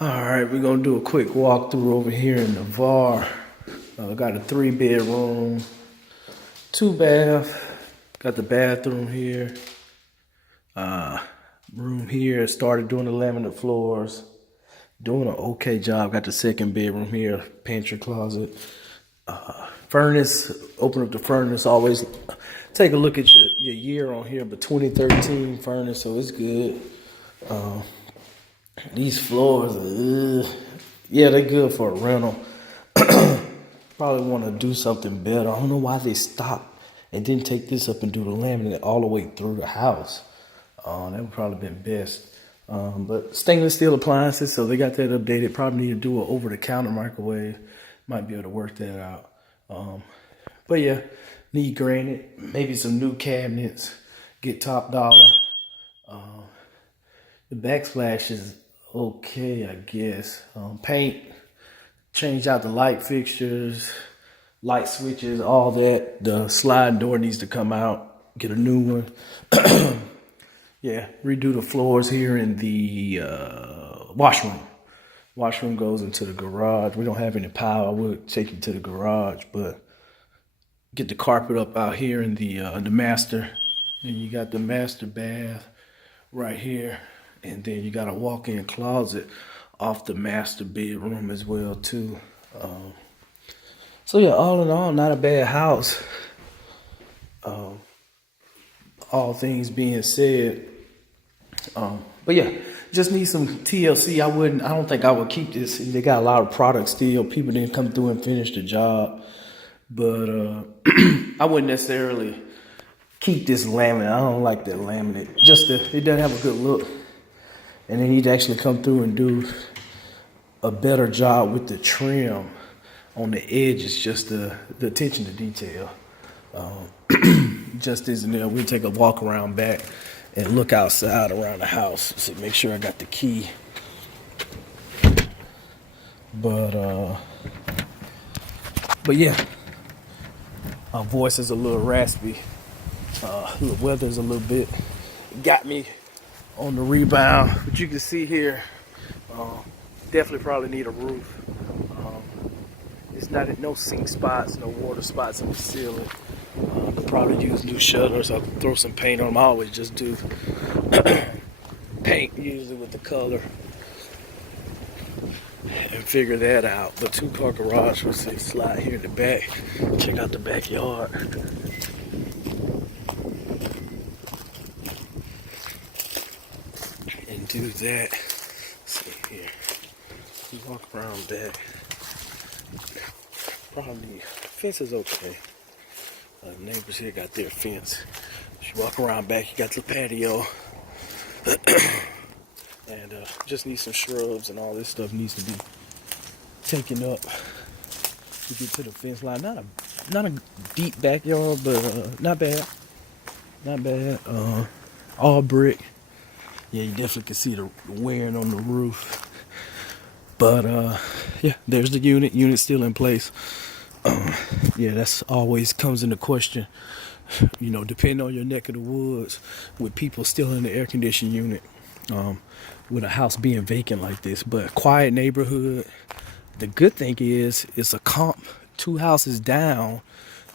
Alright, we're gonna do a quick walkthrough over here in the VAR. Got a 3-bedroom, 2-bath. Got the bathroom here. Room here. Started doing the laminate floors. Doing an okay job. Got the 2nd bedroom here, pantry closet. Furnace, open up the furnace. Always take a look at your year on here, but 2013 furnace, so it's good. These floors, yeah, they're good for a rental. Probably want to do something better. I don't know why they stopped and didn't take this up and do the laminate all the way through the house. That would probably been best. But stainless steel appliances, so they got that updated. Probably need to do an over-the-counter microwave. Might be able to work that out. But yeah, need granite, maybe some new cabinets. Get top dollar. The backsplash is okay, I guess. Paint, change out the light fixtures, light switches, all that. The sliding door needs to come out, get a new one. Yeah, redo the floors here in the washroom. Washroom goes into the garage. We don't have any power. I would take you to the garage, but get the carpet up out here in the master. And you got the master bath right here. And then you got a walk-in closet off the master bedroom as well too. So yeah, all in all, not a bad house. All things being said. But yeah, just need some TLC. I don't think I would keep this. They got a lot of products still. People didn't come through and finish the job. But I wouldn't necessarily keep this laminate. I don't like that laminate. It doesn't have a good look. And they need to actually come through and do a better job with the trim on the edges, just the attention to detail. Just isn't there. We'll take a walk around back and look outside around the house. So make sure I got the key. But yeah, my voice is a little raspy. The weather's a little bit got me on the rebound, but you can see here, definitely probably need a roof. It's not no sink spots, no water spots on the ceiling. Probably use new shutters. I'll throw some paint on them. I always just do paint usually with the color and figure that out. But 2-car garage, let's see, slide here in the back. Check out the backyard. And do that. Let's see here. You walk around back. Probably fence is okay. Neighbors here got their fence. You walk around back, you got the patio. And just need some shrubs and all this stuff needs to be taken up to get to the fence line. Not a deep backyard, but not bad. Not bad. All brick. Yeah, you definitely can see the wearing on the roof. But yeah, there's the unit. Unit's still in place. Yeah, that's always comes into question. You know, depending on your neck of the woods, with people still in the air conditioning unit, with a house being vacant like this. But quiet neighborhood. The good thing is it's a comp 2 houses down,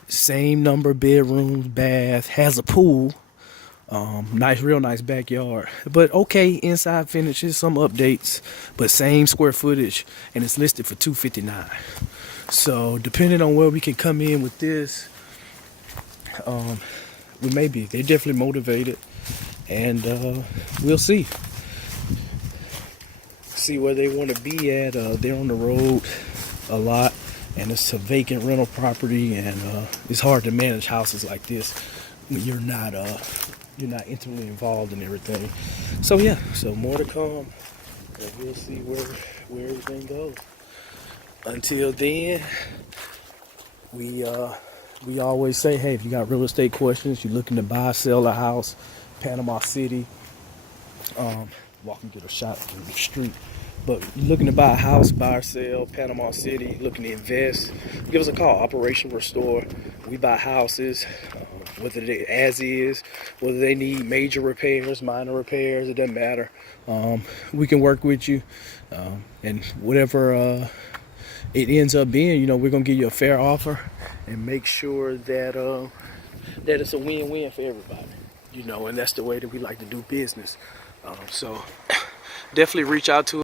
same number of bedrooms, bath, has a pool. Real nice backyard, but okay inside finishes, some updates, but same square footage, and it's listed for $259. So depending on where we can come in with this, they're definitely motivated, and we'll see where they want to be at. They're on the road a lot, and it's a vacant rental property, and it's hard to manage houses like this when you're not intimately involved in everything. So yeah, so more to come, and we'll see where everything goes. Until then, we always say, hey, if you got real estate questions, you're looking to buy, sell a house, Panama City, walk and get a shot from the street. But looking to buy a house, buy or sell, Panama City, looking to invest, give us a call. Operation Restore. We buy houses, whether they as is, whether they need major repairs, minor repairs, it doesn't matter. We can work with you, and whatever it ends up being, you know, we're gonna give you a fair offer and make sure that that it's a win-win for everybody. You know, and that's the way that we like to do business. So definitely reach out to